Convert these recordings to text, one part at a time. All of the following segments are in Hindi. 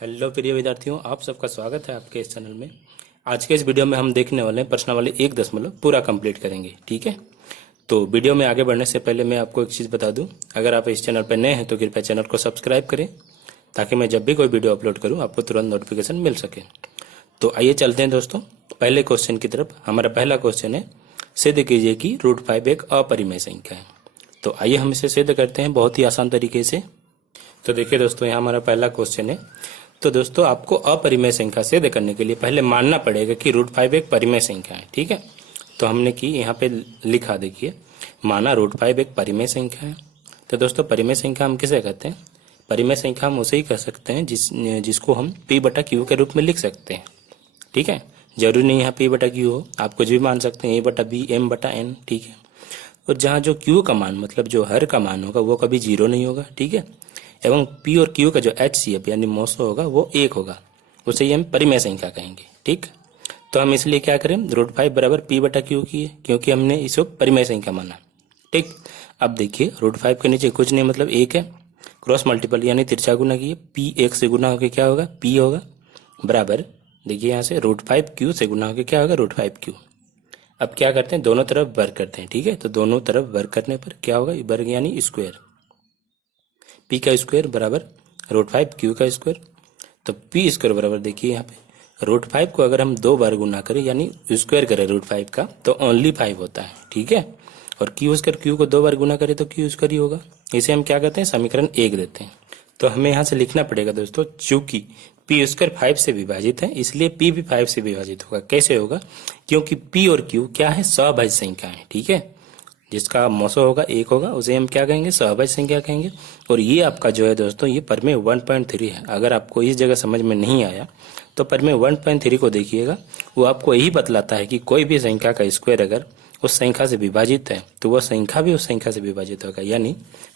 हेलो प्रिय विद्यार्थियों, आप सबका स्वागत है आपके इस चैनल में। आज के इस वीडियो में हम देखने वाले हैं प्रश्नावली 1 पूरा कंप्लीट करेंगे। ठीक है, तो वीडियो में आगे बढ़ने से पहले मैं आपको एक चीज़ बता दूं, अगर आप इस चैनल पर नए हैं तो कृपया चैनल को सब्सक्राइब करें ताकि मैं जब भी कोई वीडियो अपलोड करूँ आपको तुरंत नोटिफिकेशन मिल सके। तो आइए चलते हैं दोस्तों पहले क्वेश्चन की तरफ। हमारा पहला क्वेश्चन है, सिद्ध कीजिए कि √5 एक अपरिमेय संख्या है। तो आइए हम इसे सिद्ध करते हैं बहुत ही आसान तरीके से। तो देखिए दोस्तों, यहाँ हमारा पहला क्वेश्चन है। तो दोस्तों, आपको अपरिमेय संख्या सिद्ध करने के लिए पहले मानना पड़ेगा कि √5 एक परिमेय संख्या है। ठीक है, तो हमने की यहाँ पे लिखा, देखिए माना √5 एक परिमेय संख्या है। तो दोस्तों, परिमेय संख्या हम किसे कहते हैं? परिमेय संख्या हम उसे ही कह सकते हैं जिसको हम P/Q के रूप में लिख सकते हैं। ठीक है, जरूरी नहीं यहाँ P/Q हो, आप कुछ भी मान सकते हैं, A/B M/N। ठीक है, और जहाँ जो Q का मान मतलब जो हर का मान होगा वो कभी 0 नहीं होगा। ठीक है, एवं P और Q का जो HCF यानी मोसो होगा वो 1 होगा, उसे ही हम परिमेय संख्या कहेंगे। ठीक, तो हम इसलिए क्या करें, √5 बराबर P/Q की है क्योंकि हमने इसको परिमेय संख्या माना। ठीक, अब देखिए √5 के नीचे कुछ नहीं मतलब 1 है, क्रॉस मल्टीपल यानी तिरछा गुना किए, P 1 से गुना होकर क्या होगा, P होगा, बराबर देखिए यहाँ से √5 Q से गुना होकर क्या होगा, √5Q। अब क्या करते हैं, दोनों तरफ वर्ग करते हैं। ठीक है, तो दोनों तरफ वर्ग करने पर क्या होगा, वर्ग यानी स्क्वायर, P का स्क्वायर बराबर √5 Q का स्क्वायर। तो P स्क्वायर बराबर देखिए यहाँ पे √5 को अगर हम 2 बार गुना करें यानी स्क्वायर करें √5 का तो ओनली 5 होता है। ठीक है, और Q स्क्वायर Q को 2 बार गुना करें तो Q स्क्वायर ही होगा। इसे हम क्या कहते हैं, समीकरण 1 देते हैं। तो हमें यहाँ से लिखना पड़ेगा दोस्तों, चूंकि P स्क्वायर 5 से विभाजित है इसलिए P भी 5 से विभाजित होगा। कैसे होगा, क्योंकि P और Q क्या है, सहभाज्य संख्या है। ठीक है, जिसका मोसो होगा 1 होगा उसे हम क्या कहेंगे, सहभाज्य संख्या कहेंगे। और ये आपका जो है दोस्तों, ये प्रमेय 1.3 है। अगर आपको इस जगह समझ में नहीं आया तो प्रमेय 1.3 को देखिएगा, वो आपको यही बतलाता है कि कोई भी संख्या का स्क्वायर अगर उस संख्या से विभाजित है तो वह संख्या भी उस संख्या से विभाजित होगा। यानी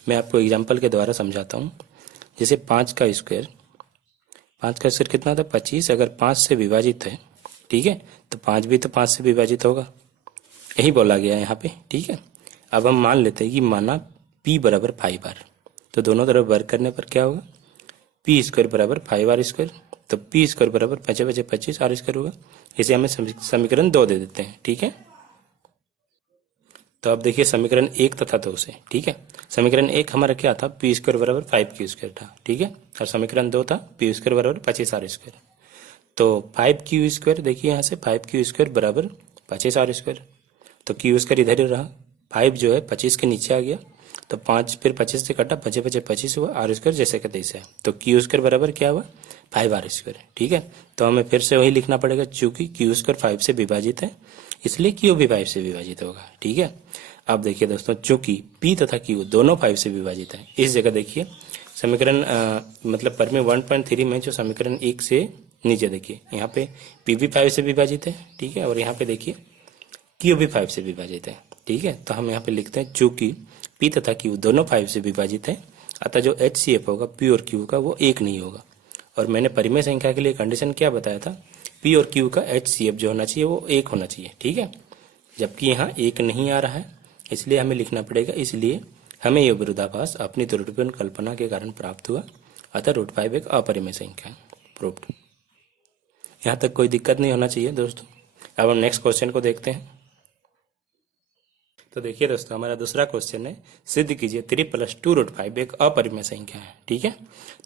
मैं आपको एग्जाम्पल के द्वारा समझाता हूँ। जैसे 5 का स्क्वायर कितना था, 25। अगर 5 से विभाजित है, ठीक है, तो 5 भी तो 5 से विभाजित होगा, यही बोला गया है यहाँ पे। ठीक है, अब हम मान लेते हैं कि माना P बराबर 5R, तो दोनों तरफ वर्ग करने पर क्या होगा, P स्क्वायर बराबर 5R स्क्वायर। तो P स्क्वायर बराबर 25 R स्क्वायर होगा। इसे हमें समीकरण 2 दे देते हैं। ठीक है, तो अब देखिए समीकरण 1 तथा 2 से। ठीक है, समीकरण 1 हमारा क्या था, P स्क्वायर बराबर 5Q स्क्वायर था। ठीक है, और समीकरण 2 था P स्क्वायर बराबर 25R स्क्वायर। तो 5Q स्क्वायर देखिए यहाँ से 5Q स्क्वायर बराबर 25R स्क्वायर। तो Q स्क्वायर इधर ही रहा, 5 जो है 25 के नीचे आ गया, तो 5 फिर 25 से कटा, 25 हुआ, R स्क्वायर जैसे का तैसे है। तो Q स्क्वायर बराबर क्या हुआ, 5R स्क्वायर। ठीक है, तो हमें फिर से वही लिखना पड़ेगा, चूंकि Q स्क्वायर 5 से विभाजित है इसलिए Q भी 5 से विभाजित होगा। ठीक है, अब देखिए दोस्तों, चूंकि P तथा Q दोनों 5 से विभाजित है, इस जगह देखिए समीकरण मतलब प्रमेय 1.3 में जो समीकरण 1 से नीचे देखिए यहाँ पे P भी 5 से विभाजित है। ठीक है, और यहाँ पे देखिए Q भी 5 से विभाजित है। ठीक है, तो हम यहाँ पे लिखते हैं चूंकि P तथा Q दोनों 5 से विभाजित है, अतः जो HCF होगा P और Q का वो 1 नहीं होगा। और मैंने परिमेय संख्या के लिए कंडीशन क्या बताया था, P और Q का HCF जो होना चाहिए वो 1 होना चाहिए। ठीक है, जबकि यहाँ 1 नहीं आ रहा है इसलिए हमें लिखना पड़ेगा, इसलिए हमें यह विरोधाभास अपनी त्रुटिपूर्ण कल्पना के कारण प्राप्त हुआ, अतः √5 एक अपरिमेय संख्या है। प्रूव्ड। यहाँ तक कोई दिक्कत नहीं होना चाहिए दोस्तों। अब हम नेक्स्ट क्वेश्चन को देखते हैं। तो देखिए दोस्तों, हमारा दूसरा क्वेश्चन है, सिद्ध कीजिए 3 + 2 √5 एक अपरिमेय संख्या है। ठीक है,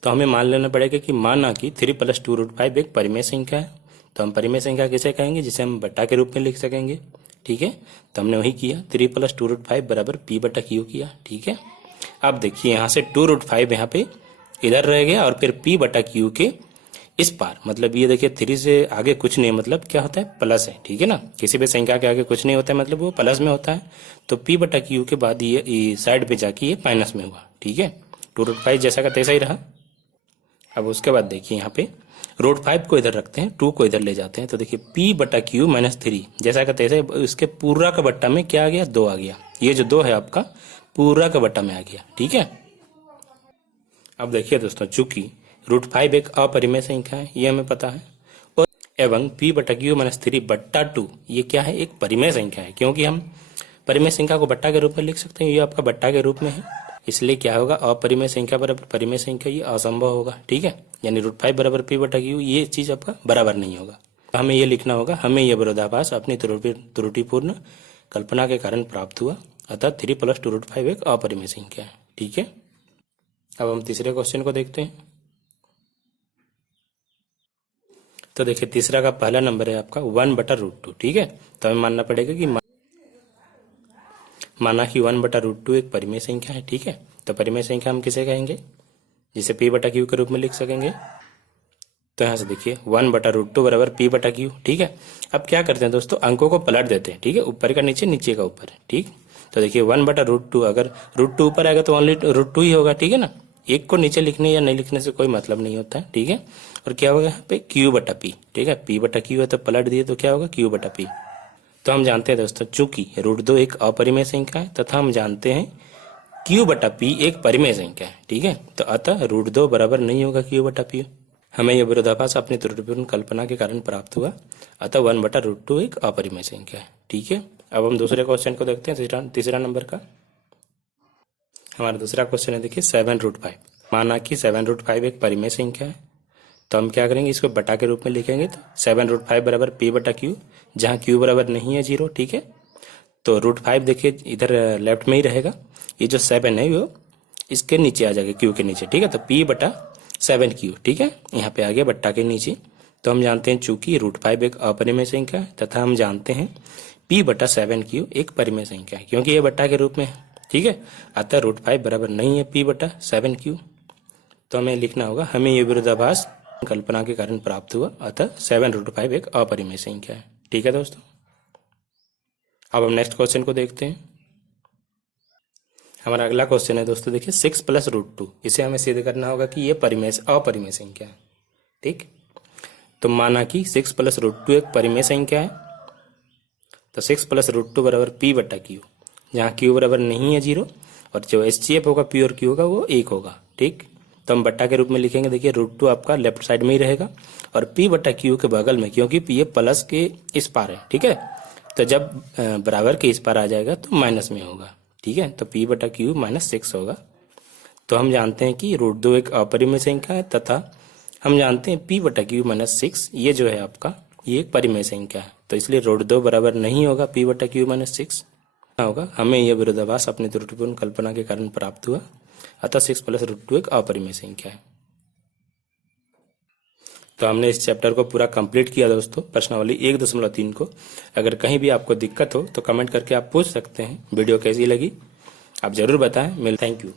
तो हमें मान लेना पड़ेगा कि माना कि 3 + 2 √5 एक परिमेय संख्या है। तो हम परिमेय संख्या किसे कहेंगे, जिसे हम बट्टा के रूप में लिख सकेंगे। ठीक है, तो हमने वही किया, 3 + 2 √5 बराबर P/Q किया। ठीक है, अब देखिए यहाँ से 2 √5 यहाँ पे इधर रह गया और फिर P/Q के इस पार, मतलब ये देखिए 3 से आगे कुछ नहीं, मतलब क्या होता है, प्लस है। ठीक है ना, किसी भी संख्या के आगे कुछ नहीं होता है, मतलब वो प्लस में होता है। तो P/Q के बाद ये साइड पे जाके ये माइनस में हुआ। ठीक है, 2 √5 जैसा का तैसा ही रहा। अब उसके बाद देखिए यहाँ पे √5 को इधर रखते हैं, 2 को इधर ले जाते हैं, तो देखिए P/Q - 3 जैसा का तैसा, इसके पूरा का बट्टा में क्या आ गया, 2 आ गया। ये जो 2 है आपका पूरा का बट्टा में आ गया। ठीक है, अब देखिए दोस्तों, चूंकि √5 एक अपरिमेय संख्या है, ये हमें पता है, और एवं P/Q - 3 बट्टा 2 ये क्या है, एक परिमेय संख्या है, क्योंकि हम परिमेय संख्या को बट्टा के रूप में लिख सकते हैं। ये आपका बट्टा के रूप में है, इसलिए क्या होगा, अपरिमेय संख्या बराबर परिमेय संख्या, ये असंभव होगा। ठीक है, यानी √5 बराबर p बटा q, ये चीज आपका बराबर नहीं होगा। हमें ये लिखना होगा, हमें यह विरोधाभास अपनी त्रुटिपूर्ण कल्पना के कारण प्राप्त हुआ, अतः 3 + 2√5 एक अपरिमेय संख्या है। ठीक है, अब हम तीसरे क्वेश्चन को देखते हैं। तो देखिए तीसरा का पहला नंबर है आपका 1/√2। ठीक है, तो हमें मानना पड़ेगा कि माना कि 1/√2 एक परिमेय संख्या है। ठीक है, तो परिमेय संख्या हम किसे कहेंगे, जिसे p बटा q के रूप में लिख सकेंगे। तो यहाँ से देखिए 1/√2 बराबर p बटा q। ठीक है, अब क्या करते हैं दोस्तों, अंकों को पलट देते हैं। ठीक है, ऊपर का नीचे, नीचे का ऊपर। ठीक, तो देखिए 1/√2, अगर √2 ऊपर आएगा तो ओनली √2 ही होगा। ठीक है ना, एक को नीचे लिखने या नहीं लिखने से कोई मतलब नहीं होता है। ठीक है, और क्या होगा यहाँ पे q बटा p। ठीक है, p बटा q है तो पलट दिए तो क्या होगा q बटा p। तो हम जानते हैं दोस्तों, चूंकि √2 एक अपरिमेय संख्या है तथा हम जानते हैं q बटा p एक परिमेय संख्या है। ठीक है, तो अतः √2 बराबर नहीं होगा q बटा p। हमें यह विरोधाभास अपनी त्रुटिपूर्ण कल्पना के कारण प्राप्त हुआ, अतः 1/√2 एक अपरिमेय संख्या है। ठीक है, अब हम दूसरे क्वेश्चन को देखते हैं, तीसरा नंबर का। हमारा दूसरा क्वेश्चन है देखिए 7√5। माना कि 7√5 एक परिमेय संख्या है, तो हम क्या करेंगे, इसको बटा के रूप में लिखेंगे। तो 7√5 बराबर p बटा q, जहाँ q बराबर नहीं है 0। ठीक है, तो √5 देखिए इधर लेफ्ट में ही रहेगा, ये जो 7 है वो इसके नीचे आ जाएगा, q के नीचे। ठीक है, तो p बटा 7q। ठीक है, यहाँ पे आ गया बट्टा के नीचे। तो हम जानते हैं चूंकि √5 एक अपरिमेय संख्या है तथा हम जानते हैं p बटा 7q एक परिमेय संख्या है, क्योंकि ये बट्टा के रूप में है। ठीक है, अतः √5 बराबर नहीं है p बटा 7q। तो हमें लिखना होगा, हमें ये विरोधाभास कल्पना के कारण प्राप्त हुआ, अतः 7√5 एक अपरिमेय संख्या है। ठीक है दोस्तों, अब हम नेक्स्ट क्वेश्चन को देखते हैं। हमारा अगला क्वेश्चन है दोस्तों देखिए 6 + √2। इसे हमें सिद्ध करना होगा कि ये अपरिमेय संख्या है। ठीक, तो माना कि 6 + √2 एक परिमेय संख्या है, तो 6 + √2 बराबर p बटा q, जहाँ q बराबर नहीं है 0, और जो HCF होगा p और q होगा वो 1 होगा। ठीक, तो हम बट्टा के रूप में लिखेंगे। देखिए √2 आपका लेफ्ट साइड में ही रहेगा और p बटा q के बगल में, क्योंकि ये प्लस के इस पार है। ठीक है, तो जब बराबर के इस पार आ जाएगा तो माइनस में होगा। ठीक है, तो p बटा q -6 होगा। तो हम जानते हैं कि √2 एक अपरिमेय संख्या है तथा हम जानते हैं p बटा q -6 ये जो है आपका ये एक परिमेय संख्या है, तो इसलिए √2 बराबर नहीं होगा p बटा q -6 होगा। हमें यह विरोधाभास अपनी त्रुटिपूर्ण कल्पना के कारण प्राप्त हुआ, अतः 6 + √2 एक अपरिमेय संख्या है। तो हमने इस चैप्टर को पूरा कंप्लीट किया दोस्तों, प्रश्नावली 1.3 को। अगर कहीं भी आपको दिक्कत हो तो कमेंट करके आप पूछ सकते हैं। वीडियो कैसी लगी आप जरूर बताएं। Thank you.